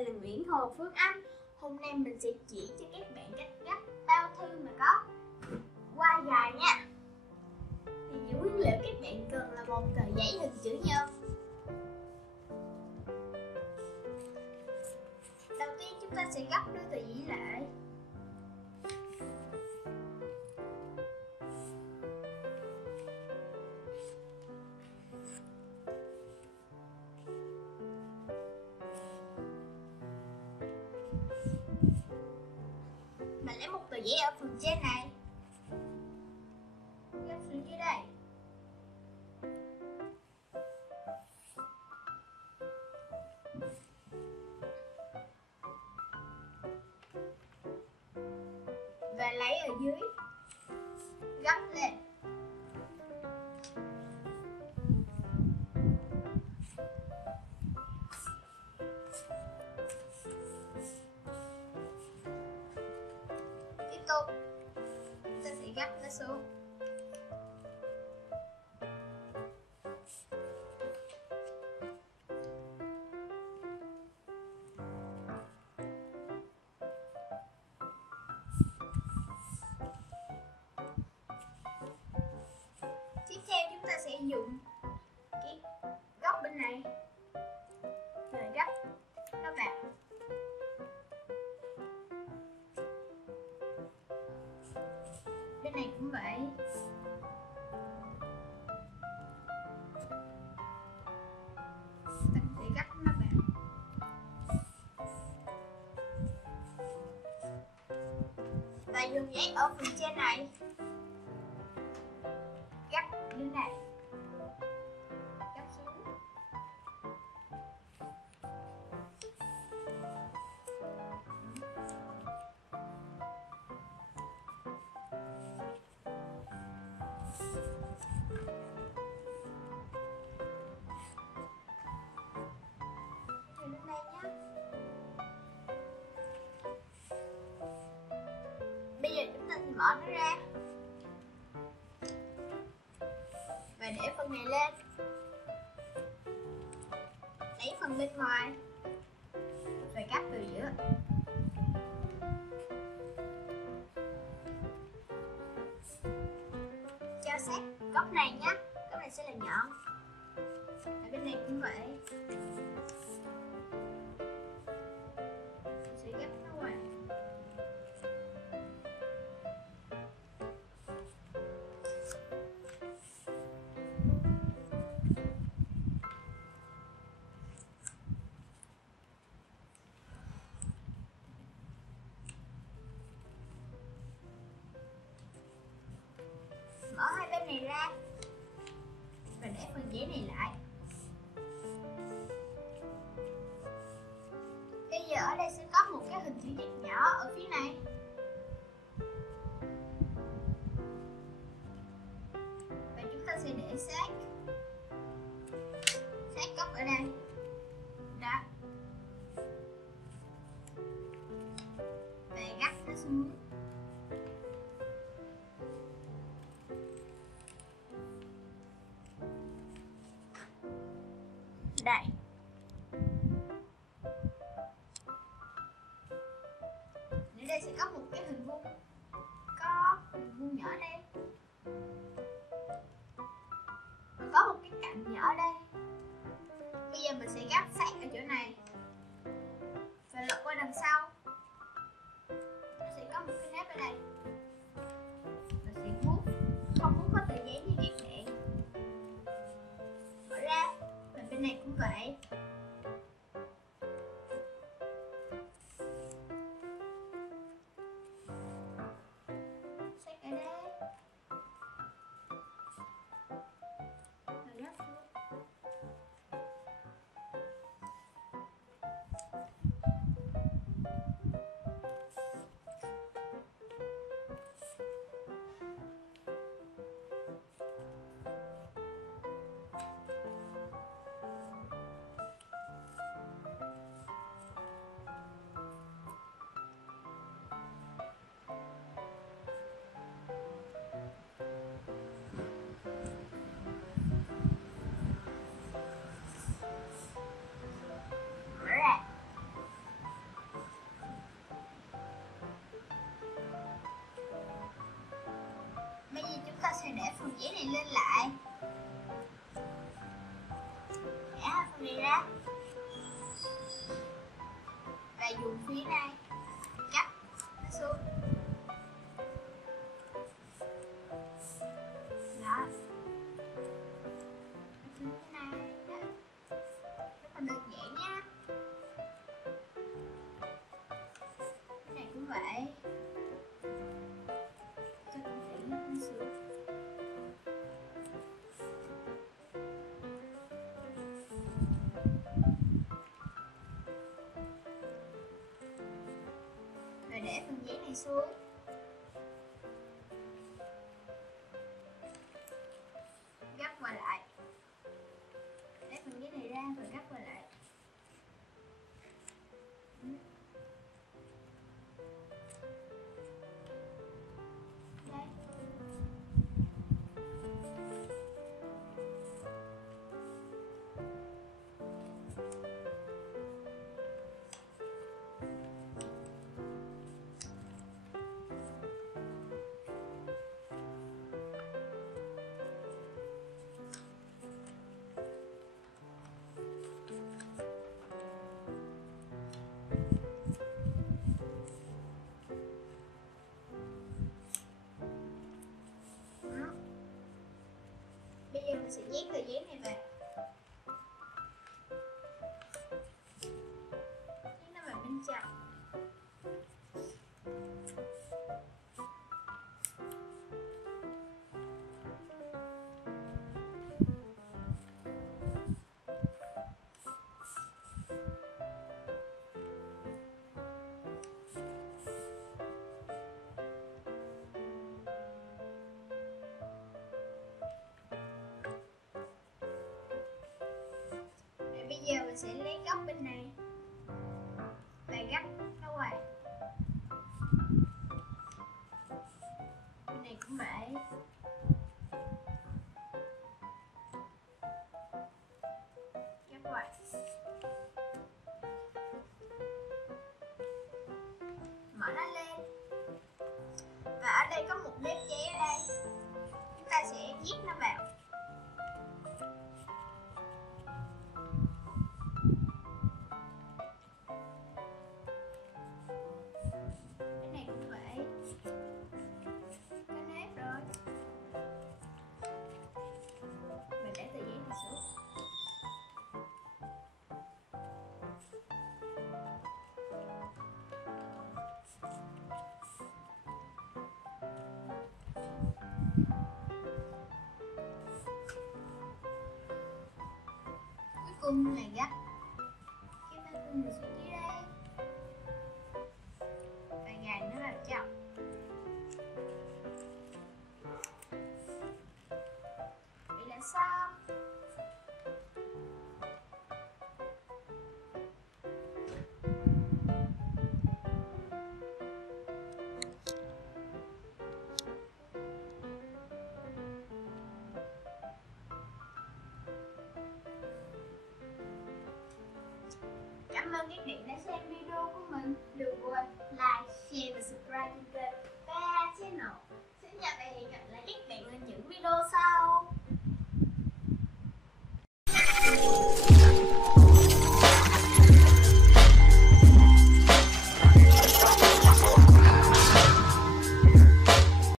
tên là Nguyễn Hồ Phước Anh. Hôm nay mình sẽ chỉ cho các bạn cách gấp bao thư mà có qua dài nha. Thì những nguyên liệu các bạn cần là một tờ giấy hình chữ nhật. Đầu tiên chúng ta sẽ gấp đôi tờ giấy lại. Mình lấy một tờ giấy ở phần trên này, gấp xuống dưới đây. Và lấy ở dưới, gấp lên. Tiếp tục, chúng ta sẽ gấp nó xuống. Tiếp theo chúng ta sẽ dùng cái góc bên này rồi gấp nó vào. Bên này cũng vậy. Ta sẽ gấp nó vào. Và dùng giấy ở phần trên này gấp như này, gấp xuống. Từ bên đây nhé. Bây giờ chúng ta sẽ mở nó ra và để phần này lên, lấy phần bên ngoài rồi cắt từ giữa. Cho sát góc này nhé, góc này sẽ là nhọn. Ở bên này cũng vậy. Sẽ gấp nó ngoài. Mở hai bên này ra và để phần giấy này lại. Bây giờ ở đây sẽ có một cái hình chữ nhật nhỏ ở phía này. Và chúng ta sẽ để sát góc ở đây. Đó. Và gấp nó xuống. Đây. Ở đây sẽ có một cái hình vuông, có hình vuông nhỏ đây, và có một cái cạnh nhỏ đây. Bây giờ giấy này lên lại, bẻ hai phần này ra và dùng phía này cắt nó xuống. Đó, như thế này đó, rất là đơn giản nha. Cái này cũng vậy, cắt tỉ nó xuống. Rồi để phần giấy này xuống. Gấp qua lại. Để phần giấy này ra và gấp qua lại. Đây. Bây giờ mình sẽ dán tờ giấy này vào. Dán nó vào bên trong. Bây giờ mình sẽ lấy góc bên này và gấp nó qua. Bên này cũng vậy. Gấp qua. Mở nó lên. Và ở đây có một nếp giấy ở đây. Chúng ta sẽ viết nó vào. Cung này gấp cái máy cung mình xuống dưới đây và gài nó vào trong. Vậy là xong. Cảm ơn các bạn đã xem video của mình. Đừng